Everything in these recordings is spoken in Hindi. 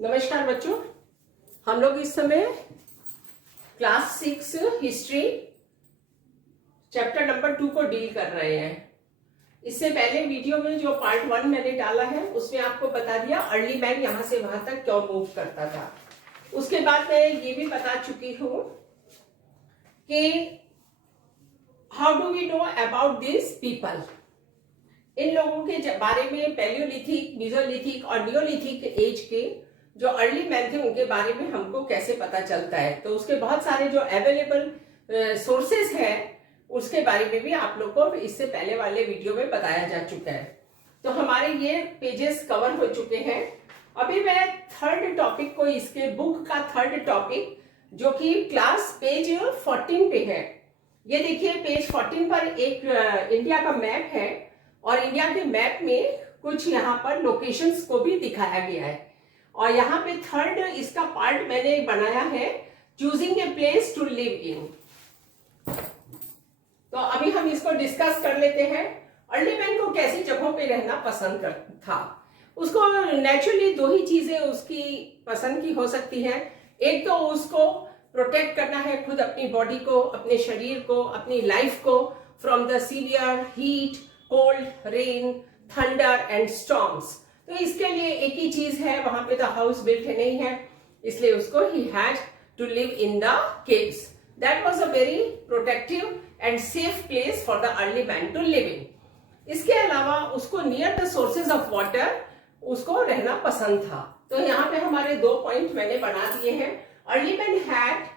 नमस्कार बच्चों, हम लोग इस समय क्लास 6 हिस्ट्री चैप्टर नंबर 2 को डील कर रहे हैं। इससे पहले वीडियो में जो पार्ट 1 मैंने डाला है उसमें आपको बता दिया अर्ली मैन यहाँ से वहां तक क्यों मूव करता था। उसके बाद मैं ये भी बता चुकी हूँ कि how do we know about this people. इन लोगों के बारे में पैलियोलिथिक, मेसोलिथिक और नियोलिथिक एज के जो अर्ली मैन थे उनके बारे में हमको कैसे पता चलता है। तो उसके बहुत सारे जो अवेलेबल सोर्सेस हैं उसके बारे में भी आप लोग को इससे पहले वाले वीडियो में बताया जा चुका है। तो हमारे ये पेजेस कवर हो चुके हैं। अभी मैं थर्ड टॉपिक को, इसके बुक का थर्ड टॉपिक जो कि क्लास पेज 14 पे है, ये देखिए पेज 14 पर एक इंडिया का मैप है और इंडिया के मैप में कुछ यहाँ पर लोकेशंस को भी दिखाया गया है। और यहाँ पे थर्ड इसका पार्ट मैंने बनाया है, choosing a place to live in. तो अभी हम इसको डिस्कस कर लेते हैं। अर्ली मैन को कैसी जगहों पे रहना पसंद था। उसको नेचुरली दो ही चीजें उसकी पसंद की हो सकती है। एक तो उसको प्रोटेक्ट करना है खुद अपनी बॉडी को, अपने शरीर को, अपनी लाइफ को from the severe heat, cold, rain, thunder and storms. तो इसके लिए एक ही चीज है, वहां पे तो हाउस बिल्ट नहीं है, इसलिए उसको ही had to live in the caves. That was a very protective and safe place for the early man to live in. इसके अलावा उसको near the sources of water उसको रहना पसंद था। तो यहाँ पे हमारे दो पॉइंट मैंने बना दिए हैं। Early man had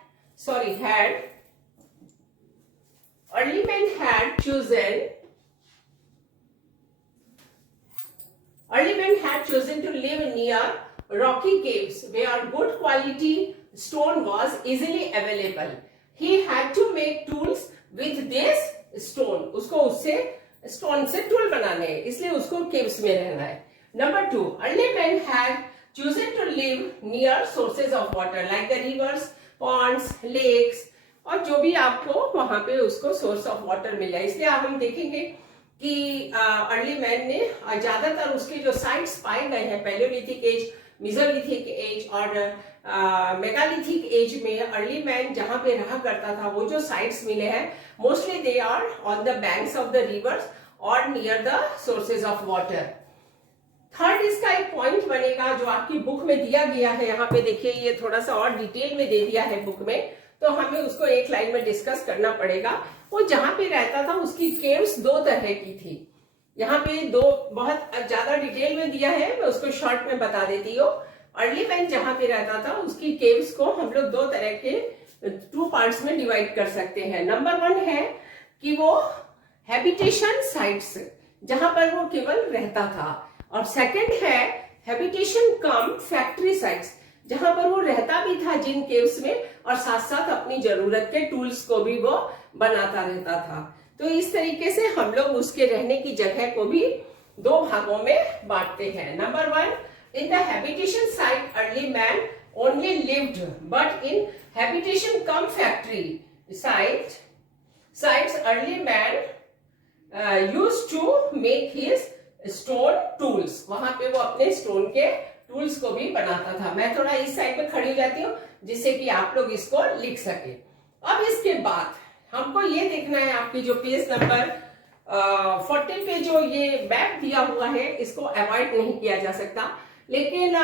chosen to live near rocky caves where good quality stone was easily available. He had to make tools with this stone. उसको उससे स्टोन से टूल बनाने हैं, इसलिए उसको केव्स में रहना है। Number 2, early men had chosen to live near sources of water like the rivers, ponds, lakes और जो भी आपको वहां पे उसको सोर्स ऑफ वाटर मिला। इसलिए हम देखेंगे कि अर्ली मैन ने ज्यादातर उसके जो साइट्स पाए गए हैं पैलियोलिथिक एज, मेसोलिथिक एज और मेगालिथिक एज में अर्ली मैन जहां पे रहा करता था, वो जो साइट्स मिले हैं mostly they are on the banks of the rivers और near the sources of water. Third इसका एक पॉइंट बनेगा जो आपकी बुक में दिया गया है। यहाँ पे देखिए ये थोड़ा सा और डिटेल में दे दिया है बुक में, तो हमें उसको एक लाइन में डिस्कस करना पड़ेगा। वो जहां पे रहता था उसकी केव्स दो तरह की थी। यहाँ पे दो बहुत ज्यादा डिटेल में दिया है, मैं उसको शॉर्ट में बता देती हूँ। अर्ली मैन जहां पे रहता था उसकी केव्स को हम लोग दो तरह के 2 पार्ट्स में डिवाइड कर सकते हैं। नंबर 1 है कि वो हैबिटेशन साइट्स जहां पर वो केवल रहता था, और सेकंड है हैबिटेशन कम फैक्ट्री साइट्स जहां पर वो रहता भी था जिन केव्स में, और साथ साथ अपनी जरूरत के टूल्स को भी वो बनाता रहता था। तो इस तरीके से हम लोग उसके रहने की जगह को भी 2 भागों में बांटते हैं। Number 1, in the habitation site early man only lived, but in habitation cum factory sites early man used to make his stone tools. वहां पे वो अपने स्टोन के टूल्स को भी बनाता था। मैं थोड़ा इस साइड पे खड़ी हो जाती हूँ जिससे कि आप लोग इसको लिख सके। अब इसके बाद हमको ये देखना है, आपकी जो पेज नंबर 40 पे जो ये मैप दिया हुआ है इसको अवॉइड नहीं किया जा सकता, लेकिन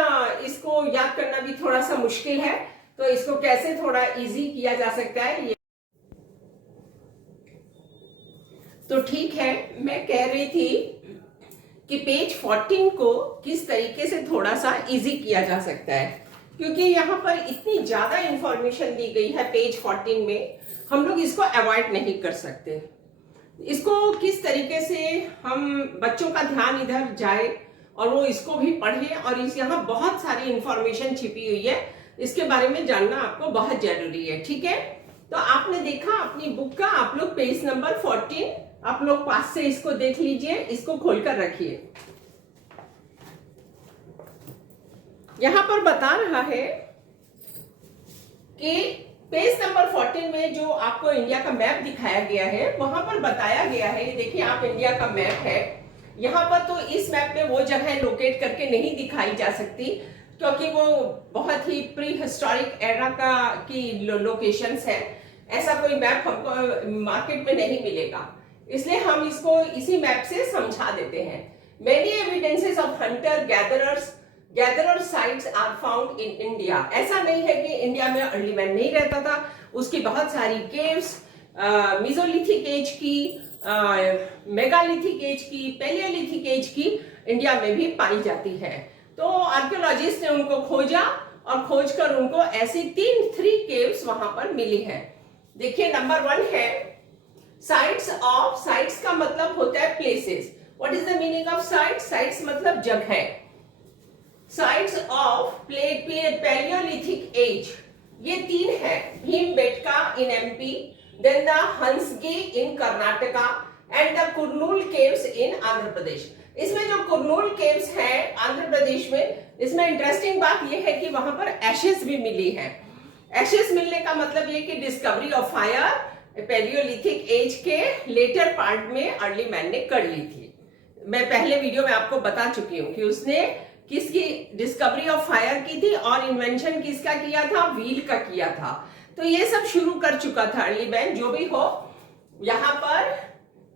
इसको याद करना भी थोड़ा सा मुश्किल है। तो इसको कैसे थोड़ा इजी किया जा सकता है ये तो ठीक है। मैं कह रही थी कि पेज 14 को किस तरीके से थोड़ा सा इजी किया जा सकता है, क्योंकि यहाँ पर इतनी ज्यादा इंफॉर्मेशन दी गई है पेज 14 में, हम लोग इसको अवॉइड नहीं कर सकते। इसको किस तरीके से हम बच्चों का ध्यान इधर जाए और वो इसको भी पढ़े, और इस यहाँ बहुत सारी इंफॉर्मेशन छिपी हुई है, इसके बारे में जानना आपको बहुत जरूरी है। ठीक है, तो आपने देखा अपनी बुक का, आप लोग पेज नंबर 14 आप लोग पास से इसको देख लीजिए, इसको खोलकर रखिए। यहां पर बता रहा है कि पेज नंबर 14 में जो आपको इंडिया का मैप दिखाया गया है वहां पर बताया गया है, ये देखिए आप इंडिया का मैप है। यहाँ पर तो इस मैप में वो जगह लोकेट करके नहीं दिखाई जा सकती क्योंकि वो बहुत ही प्री हिस्टोरिक एरा का की लोकेशंस है। ऐसा कोई मैप हमको मार्केट में नहीं मिलेगा, इसलिए हम इसको इसी मैप से समझा देते हैं। Many evidences of hunter gatherer sites are found in India. ऐसा नहीं है कि इंडिया में अर्ली मैन नहीं रहता था, उसकी बहुत सारी केव्स मेसोलिथिक एज की, मेगालिथिक एज की, पैलियोलिथिक एज की इंडिया में भी पाई जाती है। तो आर्कियोलॉजिस्ट ने उनको खोजा और खोजकर उनको ऐसी 3 केव्स वहां पर मिली है। देखिए नंबर 1 है साइट्स का मतलब होता है places. What is the meaning of sites मतलब जगह। साइट्स ऑफ पैलियोलिथिक एज, ये 3 है। Bhimbetka in MP, then the Hunsgi in Karnataka and the Kurnool caves in Andhra Pradesh. इसमें जो कुरनूल केव्स है आंध्र प्रदेश में, इसमें इंटरेस्टिंग बात यह है कि वहां पर एशेस भी मिली है। एशेस मिलने का मतलब ये कि discovery of fire Palaeolithic age के लेटर पार्ट में अर्ली मैन ने कर ली थी। मैं पहले वीडियो में आपको बता चुकी हूं कि उसने किसकी डिस्कवरी ऑफ फायर की थी और इन्वेंशन किसका किया था, व्हील का किया था। तो ये सब शुरू कर चुका था अर्ली मैन। जो भी हो, यहाँ पर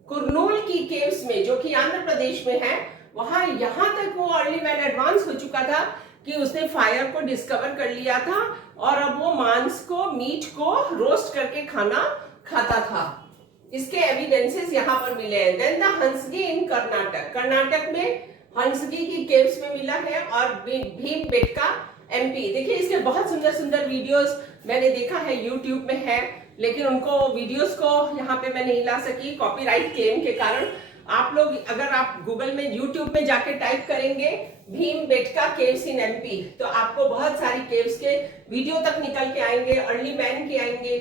कुरनूल की केव्स में, जो कि आंध्र प्रदेश में है, वहां यहां तक वो अर्ली मैन एडवांस हो चुका था कि उसने फायर को डिस्कवर कर लिया था और अब वो मांस को, मीट को रोस्ट करके खाना खाता था। इसके एविडेंसेस यहाँ पर मिले हैं। देन द हंसगी इन कर्नाटक में हंसगी की केव्स में मिला है और भीमबेटका एमपी। देखिए इसके बहुत सुंदर सुंदर वीडियोस मैंने देखा है, यूट्यूब में है, लेकिन उनको वीडियोस को यहाँ पे मैं नहीं ला सकी कॉपीराइट क्लेम के कारण। आप लोग अगर आप गूगल में, यूट्यूब में जाके टाइप करेंगे भीमबेटका केव्स इन एमपी, तो आपको बहुत सारी केव्स के वीडियो तक निकल के आएंगे, अर्ली मैन के आएंगे।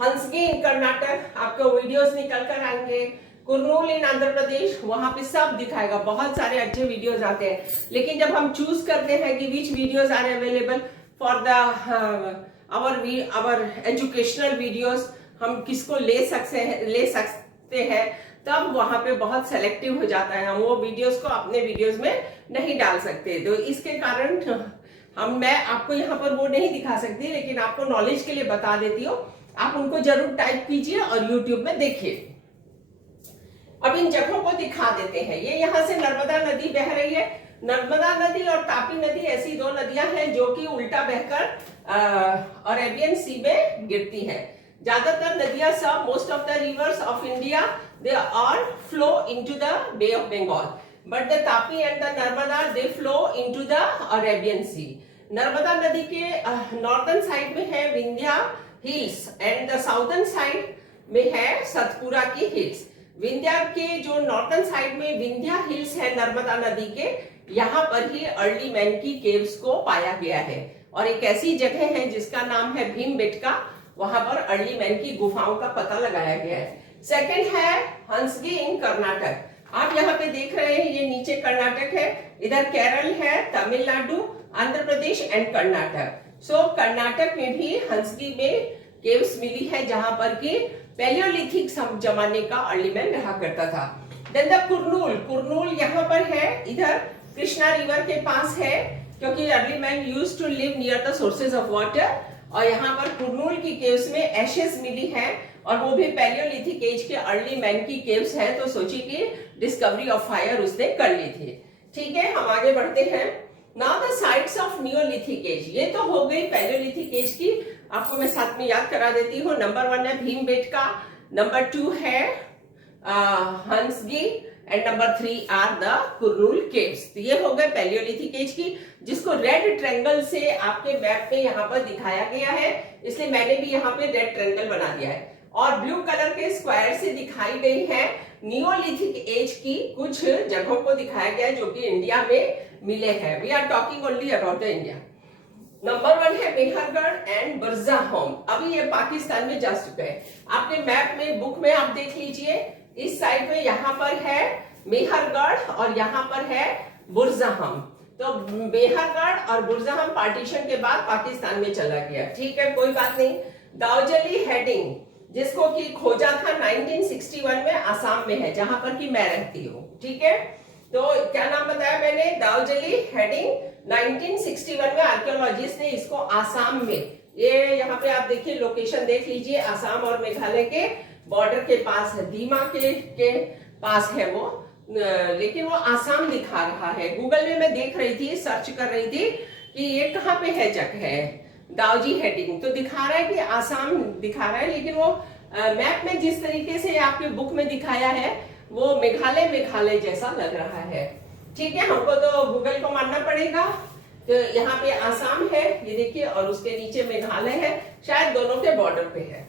हंसगी इन कर्नाटक आपको वीडियोस निकल कर आएंगे। कुरनूल इन आंध्र प्रदेश, वहां पे सब दिखाएगा, बहुत सारे अच्छे वीडियोस आते हैं। लेकिन जब हम चूज करते हैं कि which videos are available for the our educational videos, हम किसको ले सकते हैं, तब वहां पे बहुत सेलेक्टिव हो जाता है। हम वो वीडियोस को अपने वीडियोस में नहीं डाल सकते। तो इसके कारण मैं आपको यहाँ पर वो नहीं दिखा सकती, लेकिन आपको नॉलेज के लिए बता देती हूँ। आप उनको जरूर टाइप कीजिए और यूट्यूब में देखिए। अब इन जगहों को दिखा देते हैं। ये यहाँ से नर्मदा नदी बह रही है। नर्मदा नदी और तापी नदी ऐसी 2 नदियां हैं जो कि उल्टा बहकर अरेबियन सी में गिरती है। ज्यादातर नदियां सब, most of the rivers of India, they are flow into the Bay of Bengal, but the Tapi and the Narmada they flow into the Arabian sea. Narmada नदी के नॉर्दर्न साइड में है Vindhya hills and the southern side में है सतपुरा की हिल्स। विंध्या के जो नॉर्दर्न साइड में विंध्या हिल्स है नर्मदा नदी के, यहाँ पर ही अर्ली मैन की केव्स को पाया गया है। और एक ऐसी जगह है जिसका नाम है भीमबेटका, वहां पर अर्ली मैन की गुफाओं का पता लगाया गया है। सेकंड है हंसगी इन कर्नाटक। आप यहाँ पे देख रहे हैं, ये नीचे कर्नाटक है, इधर केरल है, तमिलनाडु, आंध्र प्रदेश एंड कर्नाटक। सो कर्नाटक में भी हंसगी में केव्स मिली है जहां पर की पैलियोलिथिक जमाने का अर्ली मैन रहा करता था। देन द कुरनूल यहाँ पर है, इधर कृष्णा रिवर के पास है, क्योंकि early man used to live near the sources of water. और यहाँ पर कुरनूल की केव्स में एशेस मिली है और वो भी पैलियोलिथिक एज के अर्ली मैन की केव्स है। तो सोचिए कि डिस्कवरी ऑफ फायर उसने कर ली थी। ठीक है, हम आगे बढ़ते हैं। Now the sites of Neolithic age, ये तो हो गई पैलियोलिथिक एज की, आपको मैं साथ में याद करा देती हूँ। नंबर 1 है भीमबेटका, नंबर 2 है Hunsgi and number 3 are the Kurnool caves. तो ये हो गए पैलियोलिथिक एज की, जिसको रेड ट्रायंगल से आपके मैप में यहाँ पर दिखाया गया है, इसलिए मैंने भी यहाँ पे रेड ट्रायंगल बना दिया है। और ब्लू कलर के स्क्वायर से दिखाई गई है नियोलिथिक एज की कुछ जगहों को दिखाया गया है जो कि इंडिया में मिले हैं। We are talking only about the India. Number 1 है मेहरगढ़ एंड बुरज़ाहोम। अभी ये पाकिस्तान में जा चुके हैं। आपके मैप में, बुक में आप देख लीजिए, इस साइड में यहाँ पर है मेहरगढ़ और यहाँ पर है बुरज़ाहोम। तो मेहरगढ़ और बुरज़ाहोम पार्टीशन के बाद पाकिस्तान में चला गया। ठीक है, कोई बात नहीं। दाऊजली हेडिंग, जिसको कि खोजा था 1961 में, आसाम में है, जहां पर कि मैं रहती हूँ। ठीक है, तो क्या नाम बताया मैंने, दाउजली हेडिंग 1961 में आर्कियोलॉजिस्ट ने इसको आसाम में, ये यहाँ पे आप देखिए लोकेशन देख लीजिए, आसाम और मेघालय के बॉर्डर के पास है, दीमा के पास है वो, लेकिन वो आसाम दिखा रहा है। गूगल में मैं देख रही थी, सर्च कर रही थी कि ये कहाँ पे है जगह, दाउजी हेडिंग तो दिखा रहा है कि आसाम दिखा रहा है, लेकिन वो मैप में जिस तरीके से आपके बुक में दिखाया है वो मेघालय जैसा लग रहा है। ठीक है, हमको तो गूगल को मानना पड़ेगा। तो यहाँ पे आसाम है, ये देखिए, और उसके नीचे मेघालय है, शायद दोनों के बॉर्डर पे है।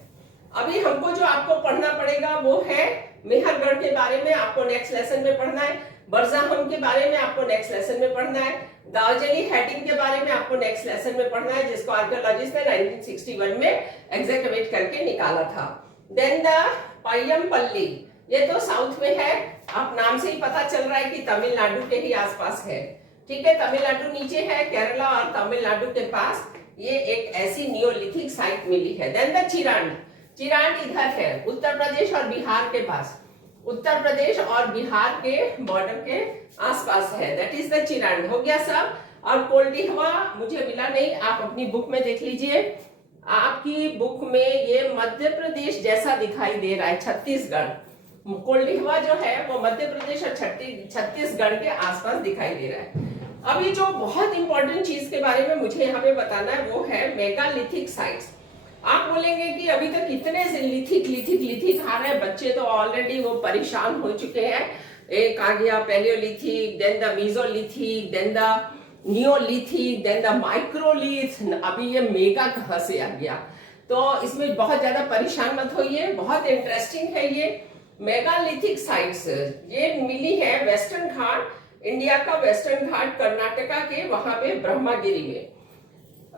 अभी हमको जो आपको पढ़ना पड़ेगा वो है मेहरगढ़ के बारे में, आपको नेक्स्ट लेसन में पढ़ना है। बरजाहम के बारे में आपको नेक्स्ट लेसन में पढ़ना है। दाउजली हेडिंग के बारे में आपको नेक्स्ट लेसन में पढ़ना है, जिसको आर्कियोलॉजिस्ट ने 1961 में एग्जैक्टिवेट करके निकाला था। देन द पय्यमपल्ली, ये तो साउथ में है, आप नाम से ही पता चल रहा है कि तमिलनाडु के ही आसपास है। ठीक है, तमिलनाडु नीचे है, केरला और तमिलनाडु के पास ये एक ऐसी नियोलिथिक साइट मिली है। देन द चिरांड इधर है, उत्तर प्रदेश और बिहार के पास, उत्तर प्रदेश और बिहार के बॉर्डर के आसपास है, दैट इज द चिरांड। हो गया सब। और कोल्डिहवा मुझे मिला नहीं, आप अपनी बुक में देख लीजिए, आपकी बुक में ये मध्य प्रदेश जैसा दिखाई दे रहा है, छत्तीसगढ़। कोल्डिहवा जो है वो मध्य प्रदेश और छत्तीसगढ़ के आसपास दिखाई दे रहा है। अभी जो बहुत इंपॉर्टेंट चीज के बारे में मुझे यहाँ पे बताना है वो है मेगालिथिक साइट्स। आप बोलेंगे कि अभी तक कितने से लिथिक आ रहे हैं, बच्चे तो ऑलरेडी वो परेशान हो चुके हैं। एक आ गया Palaeolithic, then the Mesolithic, then the Neolithic, then the microlith, अभी ये मेगा कहां से आ गया। तो इसमें बहुत ज्यादा परेशान मत होइए, बहुत इंटरेस्टिंग है ये मेगालिथिक साइट्स। ये मिली है वेस्टर्न घाट, इंडिया का वेस्टर्न घाट कर्नाटका के वहां पे ब्रह्मागिरी में।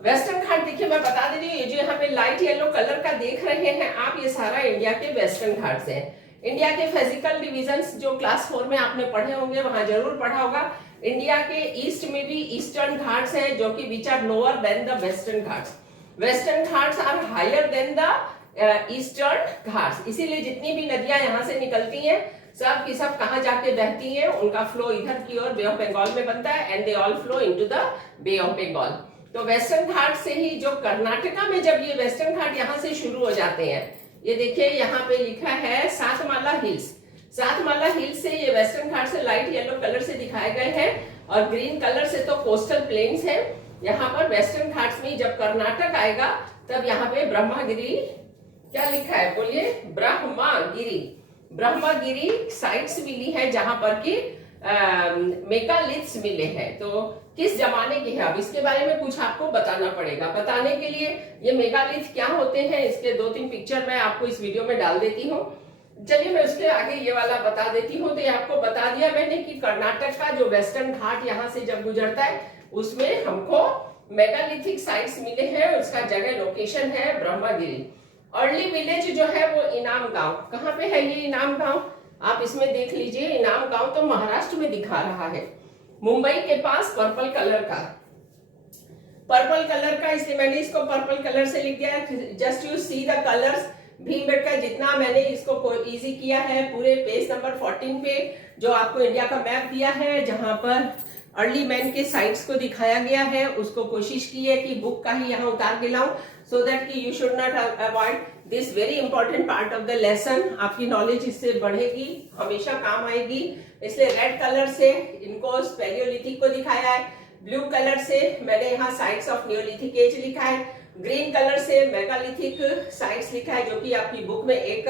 वेस्टर्न घाट देखिए, मैं बता दे रही हूँ, ये जो यहाँ पे लाइट येलो कलर का देख रहे हैं आप, ये सारा इंडिया के वेस्टर्न घाट्स हैं। इंडिया के फिजिकल डिविजन्स जो क्लास 4 में आपने पढ़े होंगे वहां जरूर पढ़ा होगा। इंडिया के ईस्ट में भी ईस्टर्न घाट्स हैं जो कि which are lower than the Western Ghats. Western Ghats are higher than the Eastern Ghats. इसीलिए जितनी भी नदियां यहाँ से निकलती हैं सब की सब कहाँ जाके बहती हैं, उनका फ्लो इधर की ओर बे ऑफ बंगाल में बनता है, and they all flow into the Bay of Bengal. तो वेस्टर्न घाट से ही जो कर्नाटका में जब ये वेस्टर्न घाट यहाँ से शुरू हो जाते हैं, ये देखिए यहाँ पे लिखा है सातमाला हिल्स। सातमाला हिल्स से ये वेस्टर्न घाट से लाइट येलो कलर से दिखाए गए हैं, और ग्रीन कलर से तो कोस्टल प्लेन्स है। यहाँ पर वेस्टर्न घाट्स में जब कर्नाटक आएगा तब यहाँ पे ब्रह्मागिरी, क्या लिखा है बोलिए, ब्रह्मागिरी साइट्स मिली है जहां पर की मेगालिथ्स मिले हैं। तो किस जमाने के हैं, अब इसके बारे में कुछ आपको बताना पड़ेगा। बताने के लिए ये मेगालिथ क्या होते हैं, इसके 2-3 पिक्चर मैं आपको इस वीडियो में डाल देती हूँ। चलिए मैं उसके आगे ये वाला बता देती हूँ। तो ये आपको बता दिया मैंने कि कर्नाटक का जो वेस्टर्न घाट यहाँ से जब गुजरता है उसमें हमको मेगालिथिक साइट्स मिले हैं, उसका जगह लोकेशन है ब्रह्मागिरी। अर्ली विलेज जो है वो इनाम गांव, कहाँ पे है ये इनाम गांव, आप इसमें देख लीजिए। इनाम गांव तो महाराष्ट्र में दिखा रहा है, मुंबई के पास, पर्पल कलर का, इसलिए मैंने इसको पर्पल कलर से लिख दिया। Just you see the colours. Bhimbetka जितना मैंने इसको इजी किया है, पूरे पेज नंबर 14 पे जो आपको इंडिया का मैप दिया है जहां पर अर्ली मैन के साइट्स को दिखाया गया है, उसको कोशिश की है कि बुक का ही यहाँ उतार के लाऊं, सो दैट कि you should not avoid this very important part of the lesson. आपकी नॉलेज इससे बढ़ेगी, हमेशा काम आएगी। इसलिए रेड कलर से इनको पैलियोलिथिक को दिखाया है, ब्लू कलर से मैंने यहाँ साइट्स ऑफ नियोलिथिक एज लिखा है, ग्रीन कलर से मेगालिथिक साइट्स लिखा है जो कि आपकी बुक में एक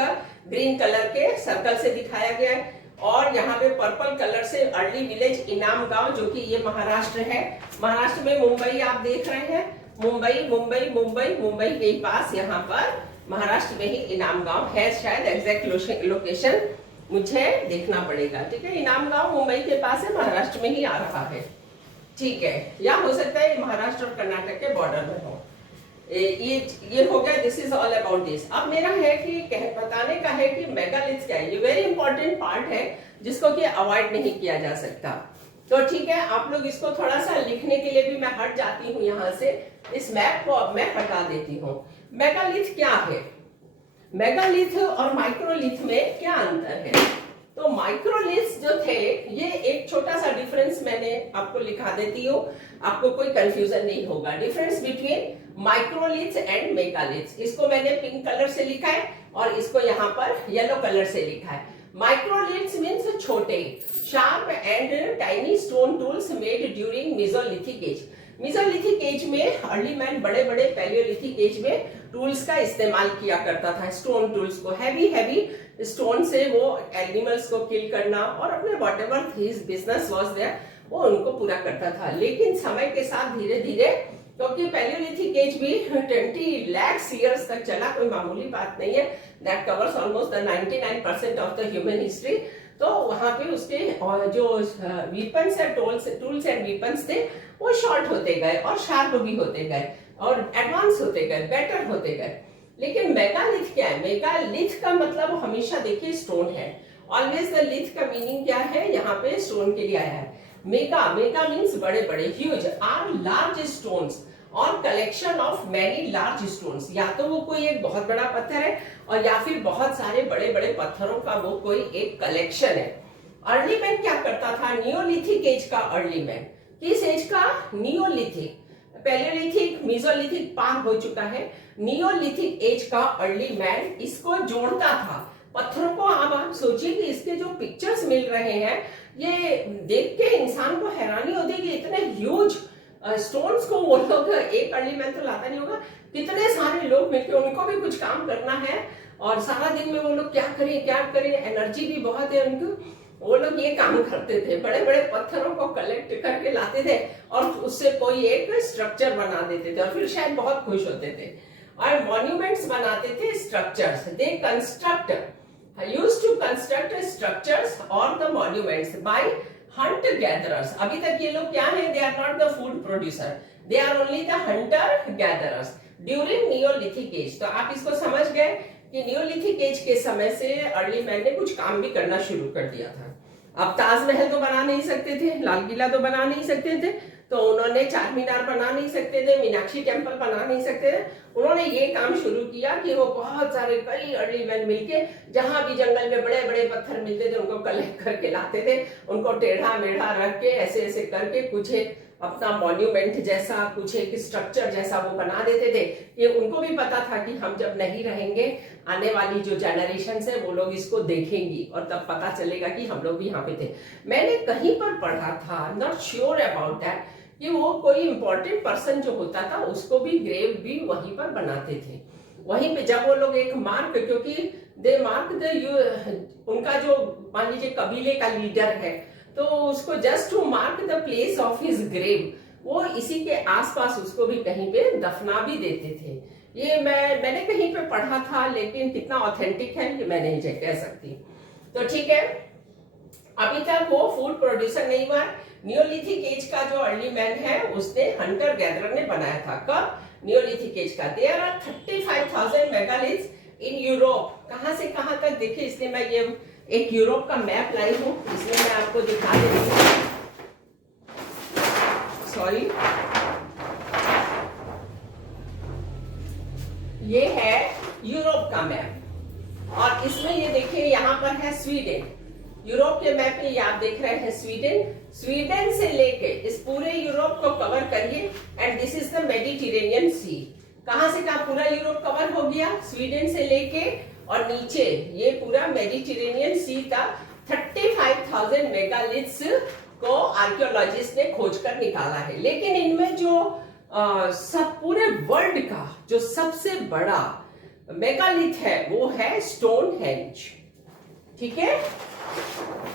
ग्रीन कलर के सर्कल से दिखाया गया है, और यहाँ पे पर्पल कलर से अर्ली विलेज इनाम गांव जो कि ये महाराष्ट्र है। महाराष्ट्र में मुंबई आप देख रहे हैं, मुंबई के पास यहाँ पर महाराष्ट्र में ही इनाम गांव है। शायद एग्जैक्ट लोकेशन मुझे देखना पड़ेगा। ठीक है, इनाम गांव मुंबई के पास है, महाराष्ट्र में ही आ रहा है। ठीक है, या हो सकता है महाराष्ट्र और कर्नाटक के बॉर्डर में हो। ये हो गया, this is all about this. अब मेरा है कि बताने का है कि मेगालिथ क्या है। ये वेरी इंपॉर्टेंट पार्ट है जिसको कि अवॉइड नहीं किया जा सकता। तो ठीक है, आप लोग इसको थोड़ा सा लिखने के लिए भी मैं हट जाती हूँ यहाँ से, इस मैप को अब मैं हटा देती हूँ। मेगालिथ क्या है, मेगालिथ और माइक्रोलिथ में क्या अंतर है। तो माइक्रोलिथ्स जो थे, ये एक छोटा सा डिफरेंस मैंने आपको लिखा देती हूँ, आपको कोई कंफ्यूजन नहीं होगा। Difference between microliths and megaliths, इसको मैंने पिंक कलर से लिखा है और इसको यहाँ पर येलो कलर से लिखा है। माइक्रोलिथ्स मीन्स छोटे, sharp and tiny stone tools made during Mesolithic as. Mesolithic as में अर्ली मैन बड़े बड़े पैलियोलिथिक एज में टूल्स का इस्तेमाल किया करता था, स्टोन टूल्स को। हैवी स्टोन से वो एनिमल्स को किल करना और अपने whatever his business was there, वो उनको पूरा करता था। लेकिन समय के साथ धीरे धीरे, क्योंकि पैलियोलिथिक एज भी 20 लाख ईयर्स तक चला, कोई मामूली बात नहीं है, that covers almost the 99% of the human history. तो वहां पे उसके जो वीपन्स है, टूल्स एंड वीपन्स थे, वो शॉर्ट होते गए और शार्प भी होते गए और एडवांस होते गए, बेटर होते गए। लेकिन मेगालिथ क्या है? मेगालिथ का मतलब हमेशा देखिए स्टोन है। ऑलवेज द लिथ का मीनिंग क्या है? यहाँ पे स्टोन के लिए आया है। मेगा मीन्स बड़े बड़े, ह्यूज आर लार्ज स्टोन्स और collection of many large stones. या तो वो कोई एक बहुत बड़ा पत्थर है और या फिर बहुत सारे बड़े बड़े पत्थरों का वो कोई एक कलेक्शन है। अर्ली मैन क्या करता था? नियोलिथिक एज का अर्ली मैन, किस एज का? नियोलिथिक। पैलियोलिथिक, मेसोलिथिक पार हो चुका है, नियोलिथिक एज का अर्ली मैन इसको जोड़ता था पत्थरों को। अब आप सोचिए कि इसके जो पिक्चर्स मिल रहे हैं, ये देख के इंसान को हैरानी होती है कि इतने ह्यूज स्टोन्स को वो लोग, एक अर्ली मैन तो लाता नहीं होगा, कितने सारे लोग मिलकर, उनको भी कुछ काम करना है और सारा दिन में वो लोग क्या करें, एनर्जी भी बहुत है उनको। वो लोग ये काम करते थे, बड़े बड़े पत्थरों को कलेक्ट करके लाते थे और उससे कोई एक स्ट्रक्चर बना देते थे और फिर शायद बहुत खुश होते थे। और मॉन्यूमेंट्स बनाते थे, structures. They construct, used to construct structures और the monuments by hunt gatherers. अभी तक ये लोग क्या है? They are not the food producer, they are only the hunter gatherers during neolithic age. तो आप इसको समझ गए कि नियोलिथिक एज के समय से अर्ली मैन ने कुछ काम भी करना शुरू कर दिया था। अब ताजमहल तो बना नहीं सकते थे, लाल किला तो बना नहीं सकते थे, तो उन्होंने चार मीनार बना नहीं सकते थे, मीनाक्षी टेम्पल बना नहीं सकते थे। उन्होंने ये काम शुरू किया कि वो बहुत सारे कई अर्ली मैन मिलके जहां भी जंगल में बड़े बड़े पत्थर मिलते थे उनको कलेक्ट करके लाते थे, उनको टेढ़ा मेढ़ा रख के ऐसे ऐसे करके कुछ अपना मॉन्यूमेंट जैसा, कुछ एक स्ट्रक्चर जैसा वो बना देते थे। ये उनको भी पता था कि हम जब नहीं रहेंगे, आने वाली जो जनरेशन है वो लोग इसको देखेंगी और तब पता चलेगा कि हम लोग भी यहाँ पे थे। मैंने कहीं पर पढ़ा था, नॉट श्योर अबाउट दैट, कि वो कोई इंपॉर्टेंट पर्सन जो होता था उसको भी ग्रेव भी वहीं पर बनाते थे। वहीं पे जब वो लोग एक मार्क, क्योंकि दे मार्क द, उनका जो मान लीजिए कबीले का लीडर है, तो उसको just to mark the place of his grave, वो इसी के आसपास उसको भी कहीं पे दफना भी देते थे। ये मैंने कहीं पे पढ़ा था, लेकिन कितना ऑथेंटिक है कि मैं नहीं कह सकती। तो ठीक है, अभी तक वो फूड प्रोड्यूसर नहीं हुआ। नियोलिथिक एज का जो अर्ली मैन है उसने हंटर गैदरर ने बनाया था। कब? नियोलिथिक एज का। There are 35,000 megaliths in Europe. कहां से कहां तक देखिए, इसलिए मैं ये एक यूरोप का मैप लाई हूं, इसमें मैं आपको दिखा देती हूँ। सॉरी, ये है यूरोप का मैप और इसमें ये देखिए यहाँ पर है स्वीडन। यूरोप के मैप में ये आप देख रहे हैं स्वीडन। स्वीडन से लेके इस पूरे यूरोप को कवर करिए and this is the Mediterranean sea. कहां से कहां पूरा यूरोप कवर हो गया? स्वीडन से लेके और नीचे ये पूरा मेडिटेरेनियन सी का 35,000 मेगालिथ्स को आर्कियोलॉजिस्ट ने खोज कर निकाला है। लेकिन इनमें जो सब पूरे वर्ल्ड का जो सबसे बड़ा मेगालिथ है वो है स्टोनहेंज। ठीक है,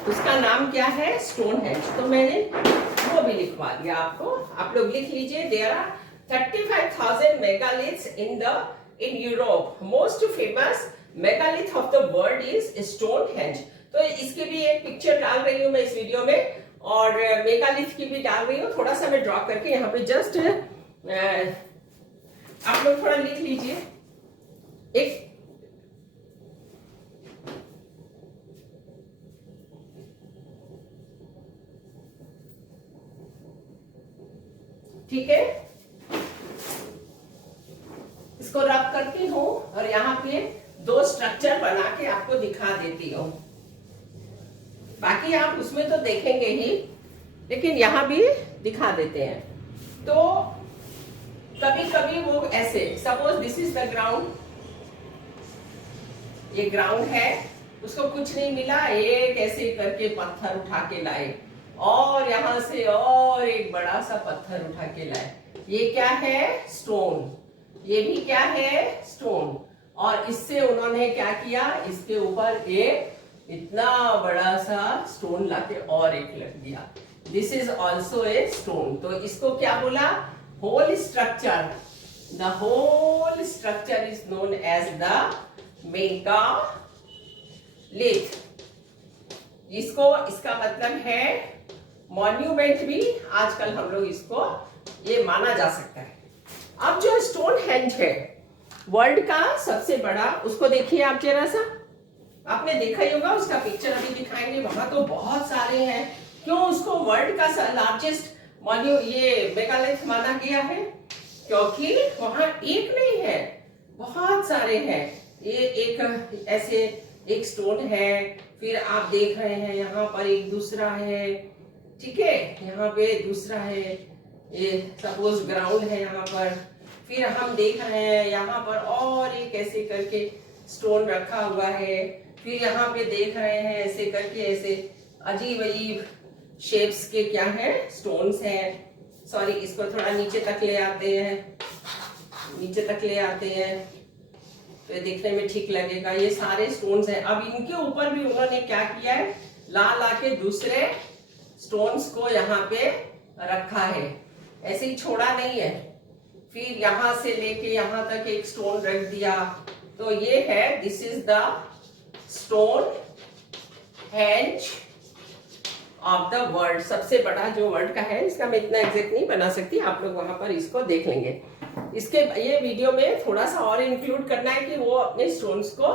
उसका नाम क्या है? स्टोनहेंज। तो मैंने वो भी लिखवा दिया आपको, आप लोग लिख लीजिए। देयर आर 35,000 मेगालिथ्स in Europe. Most famous megalith of the world is Stonehenge. तो इसके भी एक पिक्चर डाल रही हूँ मैं इस वीडियो में और मेगालिथ की भी डाल रही हूँ। थोड़ा सा मैं ड्रॉ करके यहाँ पे जस्ट आप लोग थोड़ा लिख लीजिए। एक ठीक है, इसको रब करती हूँ और यहाँ पे दो स्ट्रक्चर बना के आपको दिखा देती हूँ। बाकी आप उसमें तो देखेंगे ही, लेकिन यहाँ भी दिखा देते हैं। तो कभी कभी वो ऐसे, suppose this is the ground, ये ग्राउंड है, उसको कुछ नहीं मिला, एक ऐसे करके पत्थर उठा के लाए और यहां से और एक बड़ा सा पत्थर उठा के लाए। ये क्या है? स्टोन। ये भी क्या है? स्टोन। और इससे उन्होंने क्या किया, इसके ऊपर एक इतना बड़ा सा स्टोन लाके और एक लग दिया। This is also a stone. तो इसको क्या बोला? Whole structure. The whole structure is known as the megalith. इसको, इसका मतलब है मॉन्यूमेंट भी आजकल हम लोग इसको ये माना जा सकता है। अब जो स्टोन हेंज है वर्ल्ड का सबसे बड़ा, उसको देखिए आप जरा सा, आपने देखा ही होगा, उसका पिक्चर अभी दिखाएंगे। वहां तो बहुत सारे हैं। क्यों उसको वर्ल्ड का लार्जेस्ट ये मेगालिथ माना गया है? क्योंकि वहां एक नहीं है, बहुत सारे हैं। ये एक ऐसे एक स्टोन है, फिर आप देख रहे हैं यहाँ पर एक दूसरा है, ठीक है, यहाँ पे दूसरा है, ये सपोज ग्राउंड है यहाँ पर, फिर हम देख रहे हैं यहाँ पर और एक ऐसे करके स्टोन रखा हुआ है, फिर यहाँ पे देख रहे हैं ऐसे करके, ऐसे अजीब अजीब शेप्स के क्या है, स्टोन्स हैं। सॉरी, इसको थोड़ा नीचे तक ले आते हैं, नीचे तक ले आते हैं तो ये देखने में ठीक लगेगा। ये सारे स्टोन्स हैं। अब इनके ऊपर भी उन्होंने क्या किया है, ला के दूसरे स्टोन्स को यहाँ पे रखा है, ऐसे ही छोड़ा नहीं है। फिर यहां से लेके यहां तक एक स्टोन रख दिया। तो ये है, this is the stone henge of the world. सबसे बड़ा जो वर्ल्ड का है, इसका मैं इतना एग्जैक्ट नहीं बना सकती, आप लोग वहां पर इसको देख लेंगे। इसके ये वीडियो में थोड़ा सा और इंक्लूड करना है कि वो अपने स्टोन्स को,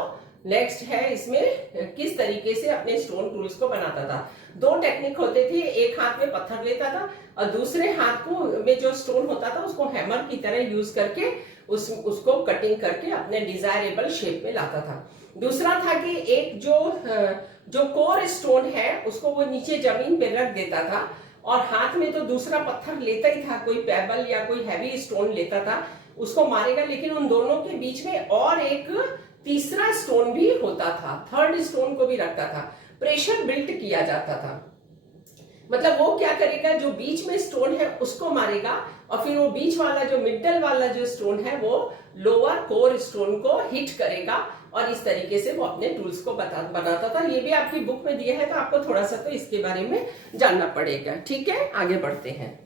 नेक्स्ट है इसमें किस तरीके से अपने स्टोन टूल्स को बनाता था। दो टेक्निक होते थे, एक हाथ में पत्थर लेता था और दूसरे हाथ को में जो स्टोन होता था उसको हैमर की तरह यूज करके उसको कटिंग करके अपने डिजायरेबल शेप में लाता था। दूसरा था कि एक जो कोर स्टोन है उसको वो नीचे जमीन पे रख देता था और हाथ में तो दूसरा पत्थर लेता ही था, कोई पेबल या कोई हैवी स्टोन लेता था, उसको मारेगा, लेकिन उन दोनों के बीच में और एक तीसरा स्टोन भी होता था, थर्ड स्टोन को भी रखता था। प्रेशर बिल्ट किया जाता था। मतलब वो क्या करेगा, जो बीच में स्टोन है उसको मारेगा और फिर वो बीच वाला जो मिडल वाला जो स्टोन है वो लोअर कोर स्टोन को हिट करेगा और इस तरीके से वो अपने टूल्स को बनाता था। ये भी आपकी बुक में दिया है, तो आपको थोड़ा सा तो इसके बारे में जानना पड़ेगा। ठीक है, आगे बढ़ते हैं।